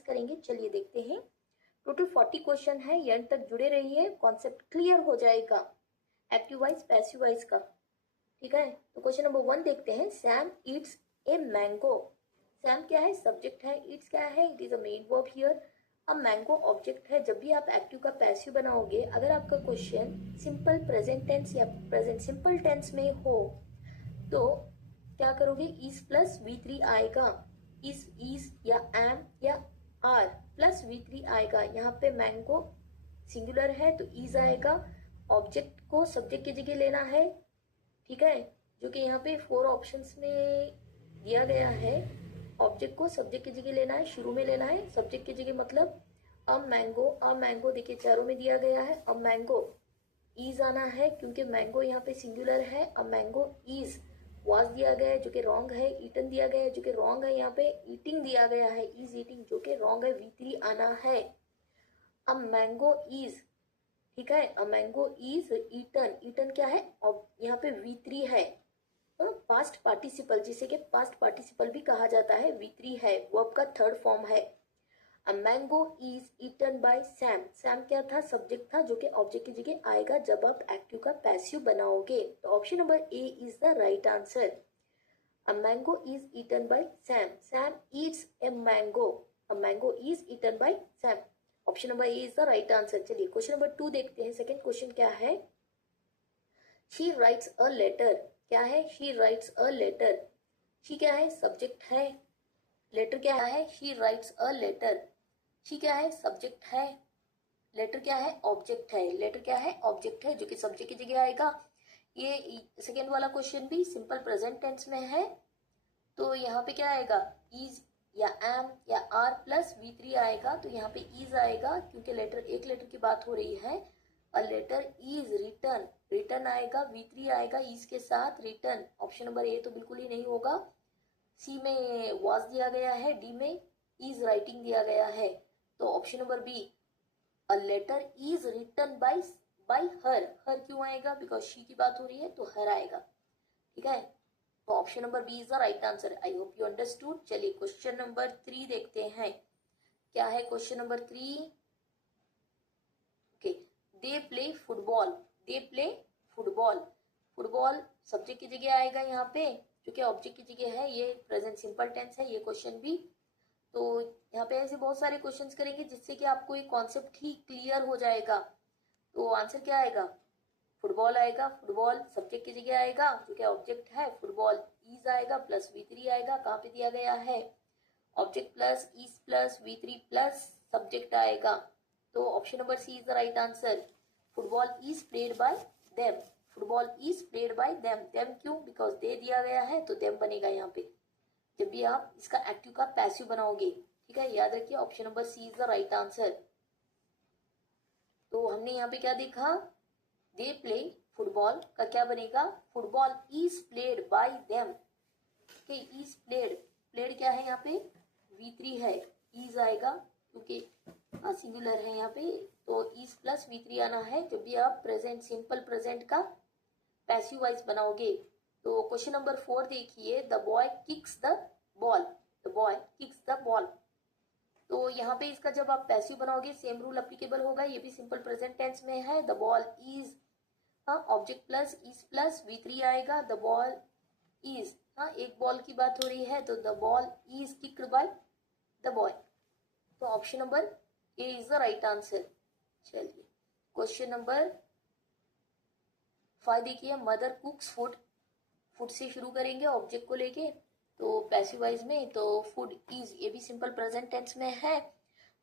Discuss करेंगे। चलिए देखते हैं। टोटल 40 क्वेश्चन है, एंड तक जुड़े रहिए, कॉन्सेप्ट क्लियर हो जाएगा एक्टिव वाइज पैसिव वाइज का। ठीक है, तो क्वेश्चन नंबर 1 देखते हैं। Sam eats a mango. Sam क्या है? सब्जेक्ट है। ईट्स क्या है? It is a main verb here. अब मैंगो ऑब्जेक्ट है। जब भी आप एक्टिव का पैसिव बनाओगे, अगर आपका क्वेश्चन सिंपल प्रेजेंट टेंस या प्रेजेंट सिंपल टेंस में हो तो क्या करोगे? इज प्लस V3 आएगा। इज या एम या आर प्लस V3 आएगा। यहाँ पे मैंगो सिंगुलर है तो इज आएगा। ऑब्जेक्ट को सब्जेक्ट की जगह लेना है। ठीक है, जो कि यहाँ पे 4 ऑप्शंस में दिया गया है। ऑब्जेक्ट को सब्जेक्ट की जगह लेना है, शुरू में लेना है। सब्जेक्ट की जगह मतलब अ मैंगो देखिए चारों में दिया गया है। अ मैंगो इज आना है क्योंकि मैंगो यहाँ पे सिंगुलर है। अ मैंगो इज वॉज दिया गया है जो कि रॉन्ग है। ईटन दिया गया है जो कि रॉन्ग है। यहाँ पे ईटिंग दिया गया है, इज ईटिंग, जो कि रॉन्ग है। V3 आना है। अ मैंगो इज, ठीक है, a mango is eaten. Eaten क्या है? और यहाँ पे V3 है। पास्ट पार्टिसिपल, जिसे कि पास्ट पार्टिसिपल भी कहा जाता है, V3 है, वर्ब का थर्ड फॉर्म है। A mango is eaten by Sam. Sam क्या था? सब्जेक्ट था, जो कि ऑब्जेक्ट की जगह आएगा जब आप एक्टिव का पैसिव बनाओगे। तो option number A is the right answer. A mango is eaten by Sam. Sam eats a mango. A mango is eaten by Sam. Option number A is the right answer. चलिए question number 2 देखते हैं। Second question क्या है? She writes a letter. क्या है? She writes a letter. She क्या है? Subject है। लेटर क्या है? She writes a letter. She क्या है? सब्जेक्ट है। लेटर क्या है? ऑब्जेक्ट है। लेटर क्या है? ऑब्जेक्ट है, जो कि सब्जेक्ट की जगह आएगा। ये सेकेंड वाला क्वेश्चन भी सिंपल प्रेजेंट टेंस में है, तो यहाँ पे क्या आएगा? इज या एम या आर प्लस V3 आएगा। तो यहाँ पे इज आएगा क्योंकि एक लेटर की बात हो रही है। A letter is written, written आएगा। V3 आएगा इज के साथ, रिटन। ऑप्शन नंबर ए तो बिल्कुल ही नहीं होगा। सी में वॉज दिया गया है, डी में इज राइटिंग दिया गया है। तो option number B, a letter is written by her. Her क्यों आएगा? बिकॉज शी की बात हो रही है तो हर आएगा। ठीक है, तो option number B is the right answer. I hope you understood. चलिए क्वेश्चन नंबर 3 देखते हैं। क्या है question number 3? Okay, they play football. They play football. Football subject की जगह आएगा यहाँ पे, जो कि ऑब्जेक्ट की जगह है। ये प्रेजेंट सिंपल टेंस है ये क्वेश्चन भी। तो यहाँ पे ऐसे बहुत सारे क्वेश्चंस करेंगे जिससे कि आपको एक कॉन्सेप्ट ही क्लियर हो जाएगा। तो आंसर क्या आएगा? फुटबॉल आएगा। फुटबॉल सब्जेक्ट की जगह आएगा, जो कि ऑब्जेक्ट है। फुटबॉल इज आएगा प्लस V3 आएगा। कहाँ पे दिया गया है? Object plus is plus V3 plus subject आएगा। तो option number C is the right answer. Football is played by them. Football is played by them. Them क्यों? बिकॉज दे दिया गया है तो देम बनेगा यहाँ पे जब भी आप इसका एक्टिव का पैसिव बनाओगे। ठीक है, याद रखिए option number C is the right answer. तो हमने यहाँ पे क्या देखा? दे प्ले फुटबॉल का क्या बनेगा? Football is played by them. Okay, is played, played क्या है यहाँ पे? V3 है, इज आएगा क्योंकि सिंगुलर है यहाँ पे। तो इज प्लस V3 आना है जब भी आप प्रेजेंट सिंपल प्रेजेंट का पैसिव वाइज बनाओगे। तो क्वेश्चन नंबर 4 देखिए। The boy kicks the ball. The boy kicks the ball. तो यहाँ पे इसका जब आप पैसिव बनाओगे सेम रूल अप्लीकेबल होगा। ये भी सिंपल प्रेजेंट टेंस में है। The ball is, object plus is plus V3 आएगा। द बॉल इज, एक बॉल की बात हो रही है तो the ball is kicked by the boy. तो option number A is the right answer. चलिए क्वेश्चन नंबर 5 देखिए। Mother कुक्स food. फूड से शुरू करेंगे ऑब्जेक्ट को लेके, तो पैसिव वाइज में। तो फूड इज, ये भी सिंपल प्रेजेंट टेंस में है।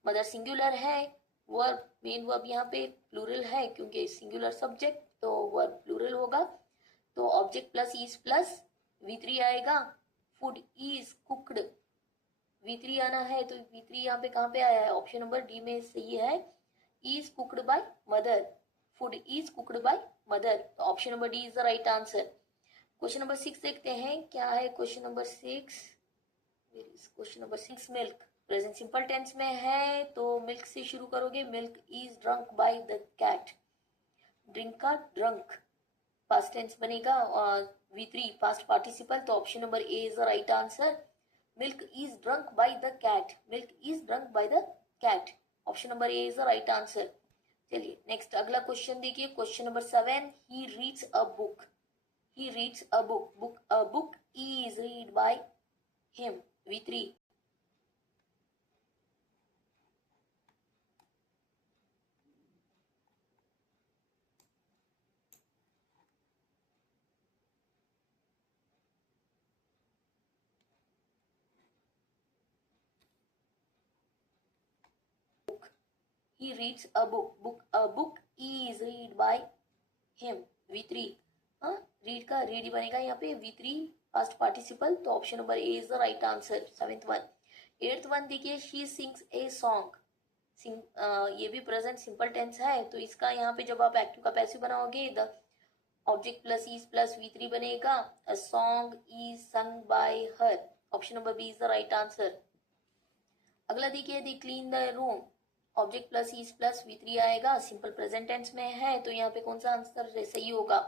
मदर सिंगुलर है। वर्ब, मेन वर्ब यहाँ पे प्लूरल है क्योंकि सिंगुलर सब्जेक्ट, तो वर्ब प्लूरल होगा। तो object plus is plus V3 आएगा। फूड इज कुक्ड, V3 आना है। तो V3 यहाँ पे कहाँ पे आया है? ऑप्शन नंबर डी में सही है। Is cooked by mother. Food is cooked by mother. तो option number D is the right answer. Question number 6 देखते हैं। क्या है question number 6? Question number 6 milk present simple tense में है, तो मिल्क से शुरू करोगे। Milk is drunk by the cat. Drink का ड्रंक पास्ट टेंस बनेगा और V3 पास्ट पार्टिसिपल। तो option number A is the right answer. Milk is drunk by the cat, milk is drunk by the cat, option number A is the right answer. चलिए next अगला question देखिए, question number 7, he reads a book, he reads a book, a book is read by him, V3। he reads a book, a book is read by him, V3। हाँ, read का read ही बनेगा यहाँ पे, V3 past participle, तो option number A is the right answer, 7th one. 8th one देखिए, she sings a song, ये भी present simple tense है, तो इसका यहाँ पे जब आप एक्टिव का पैसिव बनाओगे, the object plus is plus V3 बनेगा, a song is sung by her, option number B is the right answer. अगला देखिए, they clean the room, object plus is plus V3 आएगा, सिंपल प्रेजेंट टेंस में है, तो यहाँ पे कौन सा आंसर सही होगा,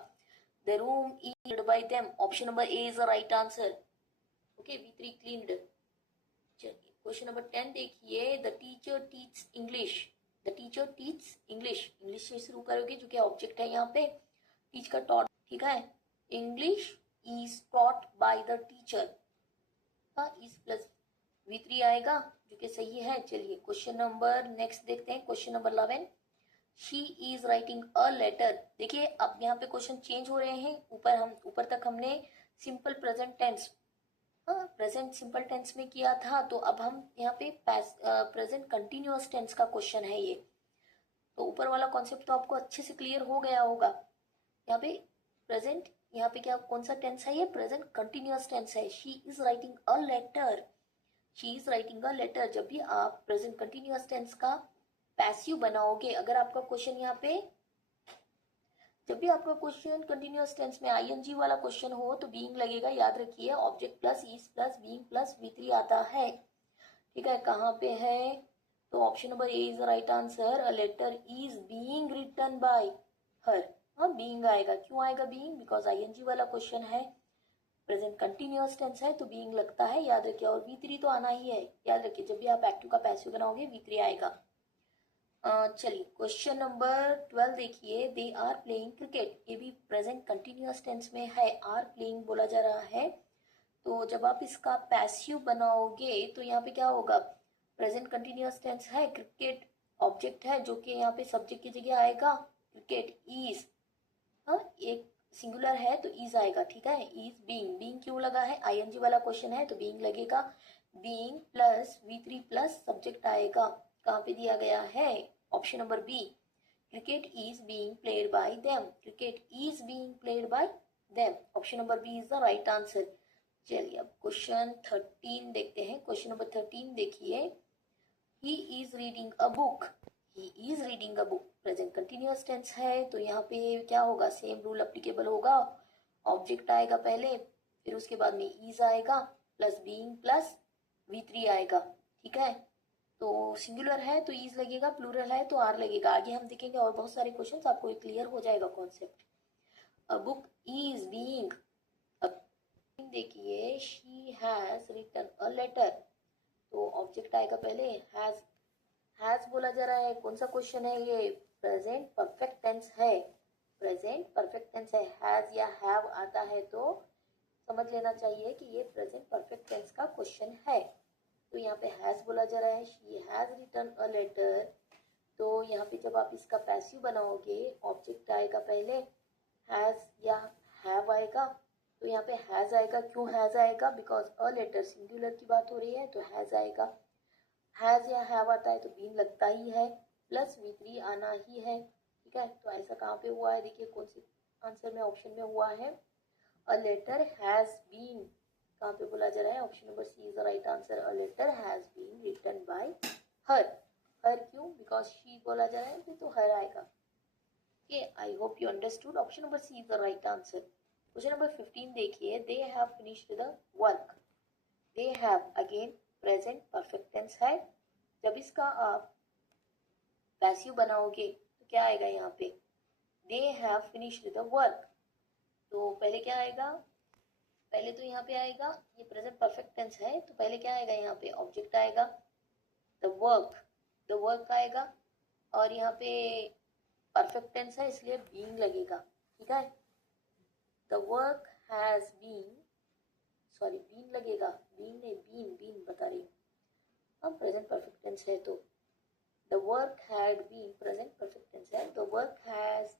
the room is cleaned by them, option number A is the right answer. Okay, V3 cleaned. चलिए क्वेश्चन नंबर 10 देखिए, the teacher teach English, the teacher teach English, English से शुरू करोगे जो कि ऑब्जेक्ट है यहाँ पे, टीच का टॉट, ठीक है, English is taught by the teacher, is plus V3 आएगा जो कि सही है। चलिए क्वेश्चन नंबर नेक्स्ट देखते हैं, question number 11, she is writing a letter. देखिए अब यहाँ पे क्वेश्चन चेंज हो रहे हैं, ऊपर तक हमने simple present tense, present simple tense में किया था, तो अब हम यहाँ पे प्रेजेंट कंटिन्यूअस टेंस का क्वेश्चन है ये, तो ऊपर वाला कॉन्सेप्ट तो आपको अच्छे से क्लियर हो गया होगा। यहाँ पे प्रेजेंट, यहाँ पे क्या कौन सा टेंस है, ये प्रेजेंट कंटिन्यूअस टेंस है, she is writing a letter, she is writing a letter. जब भी आप प्रेजेंट कंटिन्यूअस टेंस का पैसिव बनाओगे, अगर आपका क्वेश्चन यहाँ पे, जब भी आपका क्वेश्चन कंटिन्यूअस टेंस में आईएनजी वाला क्वेश्चन हो तो बीइंग लगेगा, याद रखिए, object plus is plus being plus V3 आता है, ठीक है, कहाँ पे है, तो option number A is the right answer, a letter is being written by her. हाँ, बीइंग आएगा, क्यों आएगा बीइंग, बिकॉज आईएनजी वाला क्वेश्चन है, प्रेजेंट कंटिन्यूअस टेंस है तो बीइंग लगता है, याद रखिए, और V3 तो आना ही है, याद रखिए, जब भी आप एक्टिव का पैसिव बनाओगे V3 आएगा। चलिए क्वेश्चन नंबर 12 देखिए, दे आर प्लेइंग क्रिकेट, ये भी प्रेजेंट कंटिन्यूअस टेंस में है, आर प्लेइंग बोला जा रहा है, तो जब आप इसका पैसिव बनाओगे तो यहाँ पे क्या होगा, प्रेजेंट कंटिन्यूअस टेंस है, क्रिकेट ऑब्जेक्ट है जो कि यहाँ पे सब्जेक्ट की जगह आएगा, क्रिकेट इज, एक सिंगुलर है तो इज आएगा, ठीक है, इज बीइंग, बीइंग क्यों लगा है, आईएनजी वाला क्वेश्चन है तो बीइंग लगेगा, being plus V3 plus subject आएगा, कहाँ पे दिया गया है, option number B, cricket is being played by them, cricket is being played by them, option number B is the right answer. चलिए अब क्वेश्चन 13 देखते हैं, क्वेश्चन नंबर 13 देखिए, he is reading a book, he is reading a book, present continuous tense है, तो यहाँ पे क्या होगा, सेम रूल अप्लीकेबल होगा, ऑब्जेक्ट आएगा पहले, फिर उसके बाद में इज आएगा, प्लस बीइंग प्लस V3 आएगा, ठीक है, तो सिंगुलर है तो इज लगेगा, प्लूरल है तो आर लगेगा, आगे हम देखेंगे और बहुत सारे क्वेश्चंस, आपको क्लियर हो जाएगा concept. A book is being, देखिए, she has written a letter, तो ऑब्जेक्ट आएगा पहले, हैज बोला जा रहा है, कौन सा क्वेश्चन है ये, प्रेजेंट परफेक्ट टेंस है, प्रेजेंट परफेक्ट टेंस है, हैज या हैव आता है तो समझ लेना चाहिए कि ये प्रेजेंट परफेक्ट टेंस का क्वेश्चन है, तो यहाँ पे हैज बोला जा रहा है, she has written a letter, तो यहाँ पे जब आप इसका पैसिव बनाओगे, ऑब्जेक्ट आएगा पहले, हैज या हैव आएगा, तो यहाँ पे हैज आएगा, क्यों हैज आएगा, बिकॉज अ लेटर सिंगुलर की बात हो रही है तो हैज आएगा, हैज या हैव आता है तो बीन लगता ही है, प्लस V3 आना ही है, ठीक है, तो ऐसा कहाँ पे हुआ है, देखिए कौन सी आंसर में, ऑप्शन में हुआ है, अ लेटर हैज बीन, कहाँ पे बोला जा रहा है, option number C is the right answer, a letter has been written by her, her क्यों, बिकॉज शी बोला जा रहा है तो हर आएगा, okay, I hope you understood, option number C is the right answer. Question number 15 देखिए, they have finished the work, they have again present perfect tense है, जब इसका आप पैसिव बनाओगे तो क्या आएगा यहाँ पे, दे हैव फिनिश्ड द वर्क, तो पहले क्या आएगा, पहले तो यहाँ पे आएगा, ये प्रेजेंट परफेक्ट टेंस है तो पहले क्या आएगा, यहाँ पे ऑब्जेक्ट आएगा, द वर्क आएगा, और यहाँ पे परफेक्ट टेंस है इसलिए बीइंग लगेगा, ठीक है। The work has been, sorry been लगेगा, बीन नहीं बीन बता रही हूँ, अब प्रेजेंट परफेक्ट टेंस है तो the work had been, present perfect tense है, the work has,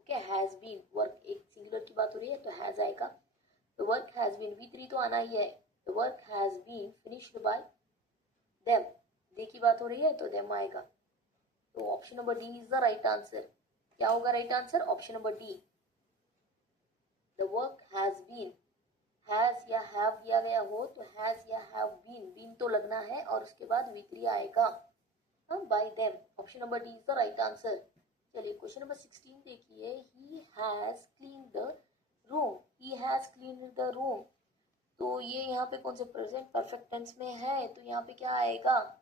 okay has been, work एक सिंगुलर की बात हो रही है तो हैज आएगा, the work has been, V3 तो आना ही है, the work has been finished by them, they की बात हो रही है तो देम आएगा, तो option number D is the right answer. क्या होगा right answer, option number D, the work has been, has या हैव दिया गया हो तो हैज या हैव बीन तो लगना है और उसके बाद V3 आएगा bye them, option number D is the right answer. चलिए क्वेश्चन नंबर 16 देखिए, he has clean the room, he has clean the room, तो ये यहाँ पे कौन से प्रेजेंट परफेक्ट टेंस में है तो यहाँ पे क्या आएगा,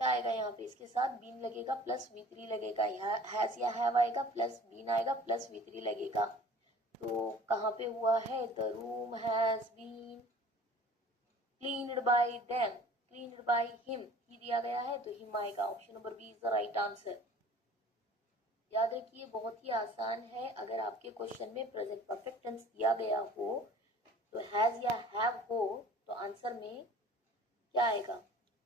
यहाँ पे इसके साथ बीन लगेगा प्लस V3 लगेगा, हैज या हैव आएगा प्लस बीन आएगा प्लस V3 लगेगा, तो कहाँ पे हुआ है, the room has been cleaned by them, cleaned by him, he दिया गया है तो हिम आएगा, option number B is the right answer. याद रखिए बहुत ही आसान है, अगर आपके क्वेश्चन में प्रेजेंट परफेक्ट टेंस दिया गया हो तो हैज या हैव हो तो आंसर में क्या आएगा,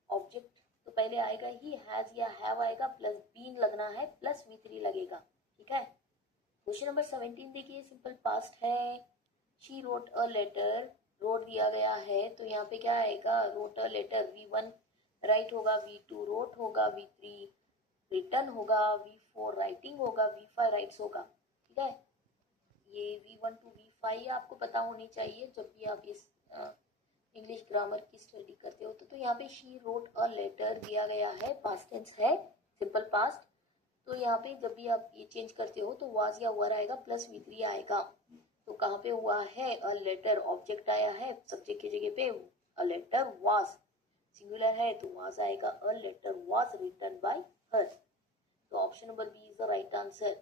ऑब्जेक्ट तो पहले आएगा ही, हैज या हैव आएगा प्लस बीन लगना है प्लस V3 लगेगा, ठीक है। क्वेश्चन नंबर 17 देखिए, सिंपल पास्ट है, she wrote a letter, wrote दिया गया है तो यहाँ पे क्या आएगा, road a letter, V1 right होगा, V2 रोट होगा, V3 रिटर्न होगा, V4 राइटिंग होगा, V5 राइट्स होगा, ठीक है। ये V1 to V5 आपको पता होनी चाहिए जब भी आप इस इंग्लिश ग्रामर की स्टडी करते हो तो यहाँ पे शी रोट अ लेटर दिया गया है, पास्ट टेंस है, सिंपल पास्ट, तो यहाँ पे जब भी आप ये चेंज करते हो तो वाज या वर आएगा प्लस V3 आएगा, तो कहाँ पे हुआ है, अ लेटर, ऑब्जेक्ट आया है सब्जेक्ट की जगह पे, अ लेटर वाज, सिंगुलर है तो वाज आएगा, a letter was written by her, तो option number B is the right answer,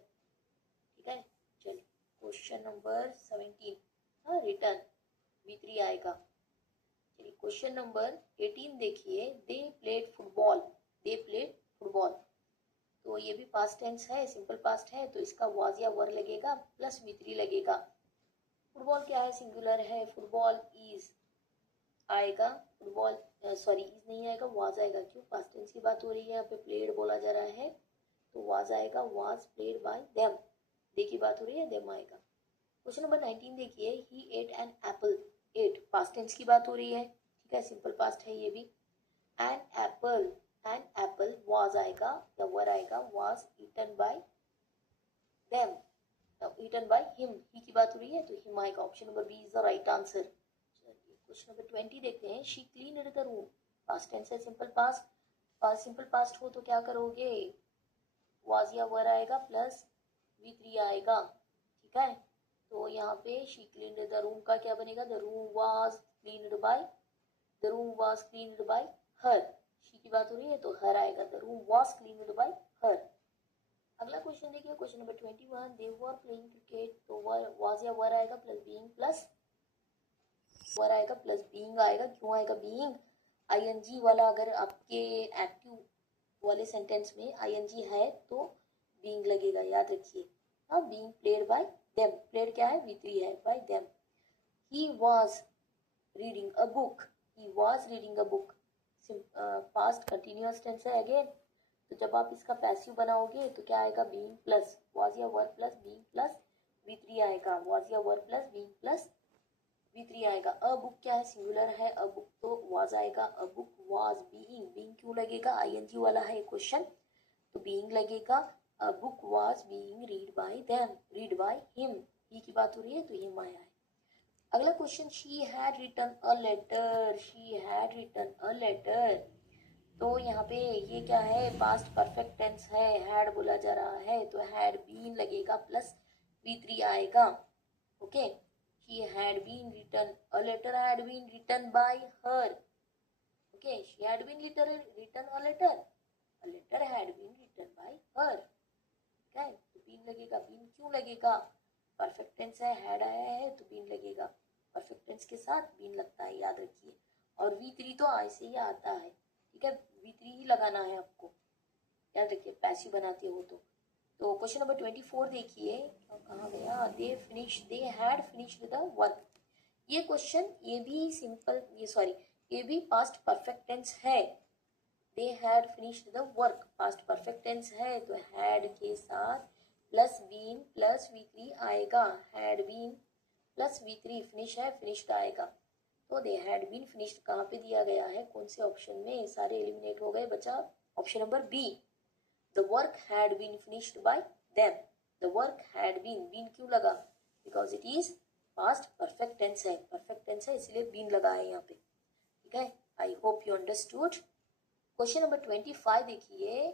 ठीक है। चलिए क्वेश्चन नंबर 17, हाँ रिटर्न V3 आएगा। चलिए क्वेश्चन नंबर 18 देखिए, they played football, they played football, तो ये भी पास्ट टेंस है, सिंपल पास्ट है तो इसका वाज या वर लगेगा प्लस V3 लगेगा, फुटबॉल क्या है, सिंगुलर है, फुटबॉल इज आएगा, फुटबॉल सॉरी इज नहीं आएगा, वाज आएगा, क्यों पास्ट टेंस की बात हो रही है, यहाँ पे प्लेड बोला जा रहा है तो वाज आएगा, was played by them, they की बात हो रही है देम आएगा। क्वेश्चन नंबर 19 देखिए, he ate an apple, ate past tense की बात हो रही है, ठीक है, सिंपल पास्ट है ये भी, एन एप्पल वाज आएगा या वर आएगा, was eaten by them, eaten by him, he की बात हो रही है तो हिम आएगा, option number B is the right answer. Question number 20 देखते हैं, she cleaned the room, past tense है, सिंपल पास्ट, सिंपल पास्ट हो तो क्या करोगे, वाज या वर आएगा प्लस V3 आएगा, ठीक है, तो यहाँ पे शी क्लीन्ड द रूम का क्या बनेगा, the room was cleaned bye her, she की बात हो रही है तो हर आएगा, the room was cleaned bye हर। अगला क्वेश्चन देखिए, question number 21, they were playing cricket, तो वाज या वर आएगा प्लस बीइंग प्लस वर आएगा प्लस बीइंग आएगा, क्यों आएगा बीइंग, ING वाला अगर आपके एक्टिव वाले सेंटेंस में ING है तो बीइंग लगेगा, याद रखिए, हाँ being played by them, played क्या है, V3 है, by them, he was reading a book, past continuous tense है अगेन, तो जब आप इसका पैसिव बनाओगे तो क्या आएगा, बीइंग प्लस वाज या वर प्लस बीइंग प्लस V3 आएगा, वाज या वर प्लस बीइंग प्लस V3 आएगा। अ बुक क्या है, सिंगुलर है, अ बुक तो वाज आएगा, अ बुक वाज, बीइंग क्यों लगेगा, ING वाला है क्वेश्चन तो बीइंग लगेगा, a book was being read by him, he की बात हो रही है तो हिम आया है। अगला question, she had written a letter, तो यहाँ पे ये क्या है, पास्ट परफेक्ट टेंस है, हैड बोला जा रहा है तो हैड बीन लगेगा प्लस V3 आएगा, okay, she had been written, a letter had been written by her, okay, she had been written a letter had been written by her, ठीक है, तो बीन लगेगा, बीन क्यों लगेगा, परफेक्ट टेंस है, had आया है तो बीन लगेगा। परफेक्ट टेंस के साथ बीन लगता है, याद रखिए। और V3 तो ऐसे ही आता है, ठीक है, V3 ही लगाना है आपको, याद रखिए, पैसिव बनाते हो तो क्वेश्चन नंबर 24 देखिए, कहाँ गया, they had finished the work. ये क्वेश्चन, ये भी सिंपल, ये भी पास्ट परफेक्ट टेंस है। They had finished the work, past perfect tense है, तो हैड के साथ प्लस बीन प्लस V3 आएगा, had been plus V3, finish है, फिनिश्ड आएगा। तो दे हैड बीन फिनिश्ड कहाँ पे दिया गया है, कौन से ऑप्शन में, सारे एलिमिनेट हो गए, बचा option number B, the work had been finished by them. The work had been क्यों लगा, because it is past perfect tense है, परफेक्ट टेंस है, इसलिए बीन लगा है यहाँ पे, ठीक है। I hope you understood. Question number 25 देखिए,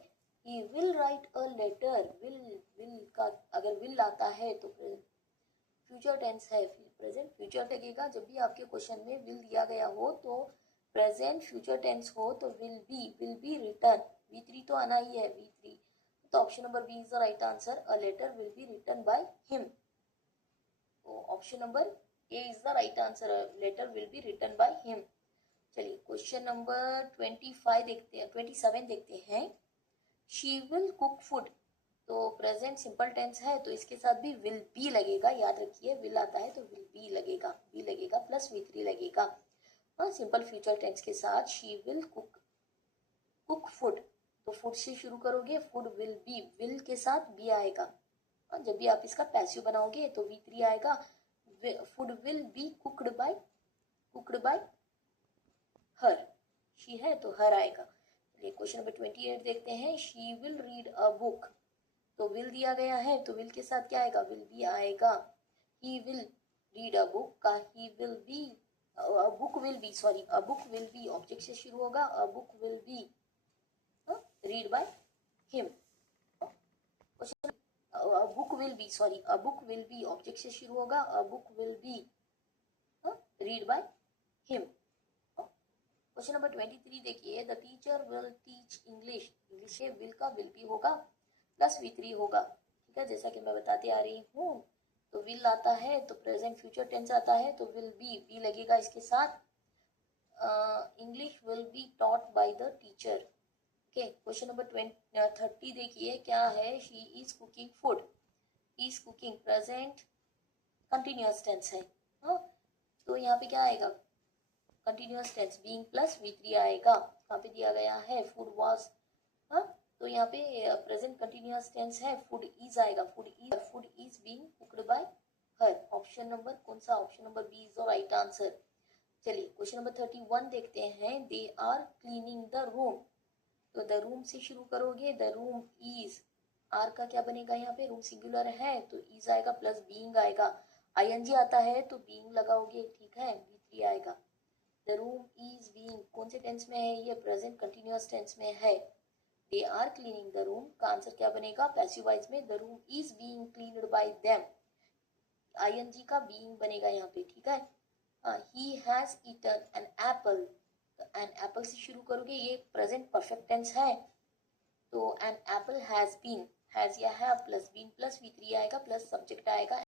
he will write a letter, will का अगर विल आता है तो फ्यूचर टेंस है, प्रेजेंट फ्यूचर लगेगा। जब भी आपके क्वेश्चन में विल दिया गया हो तो प्रेजेंट फ्यूचर टेंस हो तो विल बी रिटर्न, V3 तो आना ही है, V3, तो option number B is the right answer, a letter will be written by him. तो option number A is the right answer, letter will be written by him. चलिए question number 25 देखते हैं, 27 देखते हैं, शी विल कुक फूड, तो present simple tense है तो इसके साथ भी विल बी लगेगा, याद रखिए, विल आता है तो विल बी लगेगा प्लस V3 लगेगा। हाँ, सिंपल फ्यूचर टेंस के साथ शी विल कुक फूड, तो फूड से शुरू करोगे, फूड विल बी, विल के साथ बी आएगा। जब भी आप इसका पैसिव बनाओगे तो V3 आएगा, food will be cooked by her, she है तो हर आएगा। चलिए क्वेश्चन नंबर 28 देखते हैं, she will read a book, तो विल दिया गया है तो विल के साथ क्या आएगा, विल बी आएगा। He will read a book का he will be, a book will be object से शुरू होगा, a book will be read by him. Question, a book will be object से शुरू होगा, a book will be read by him. Question number 23 देखिए, the teacher will teach English, English से will का will भी होगा प्लस V3 होगा, ठीक है, जैसा कि मैं बताती आ रही हूँ। तो विल आता है तो प्रेजेंट फ्यूचर टेंस आता है तो विल बी लगेगा इसके साथ। English will be taught by the teacher. Okay, question number 30 देखिए, क्या है, she is cooking food, is cooking present continuous tense है, तो यहाँ पे क्या आएगा, continuous tense being plus V3 आएगा। यहाँ पे दिया गया है फूड वॉज, तो यहाँ पे प्रेजेंट कंटिन्यूअस टेंस है, फूड इज आएगा, food is being cooked by her. Option number कौन सा, option number B is the right answer. चलिए क्वेश्चन नंबर 31 देखते हैं, they are cleaning the room, तो द रूम से शुरू करोगे, द रूम इज, आर का क्या बनेगा, यहाँ पे रूम सिंगुलर है तो इज आएगा प्लस बीइंग आएगा, ING आता है तो बीइंग लगाओगे, ठीक है, V3 आएगा। द रूम इज बीइंग कौन से टेंस में है, ये प्रेजेंट कंटिन्यूअस टेंस में है। They are cleaning the room का आंसर क्या बनेगा, पैसिव वॉइस में, the room is being cleaned by them, ING का बीइंग बनेगा यहाँ पे, ठीक है। He has eaten an apple, तो एन एप्पल से शुरू करोगे, ये प्रेजेंट परफेक्ट टेंस है, तो an apple has been, has या है प्लस बीन प्लस V3 आएगा प्लस सब्जेक्ट आएगा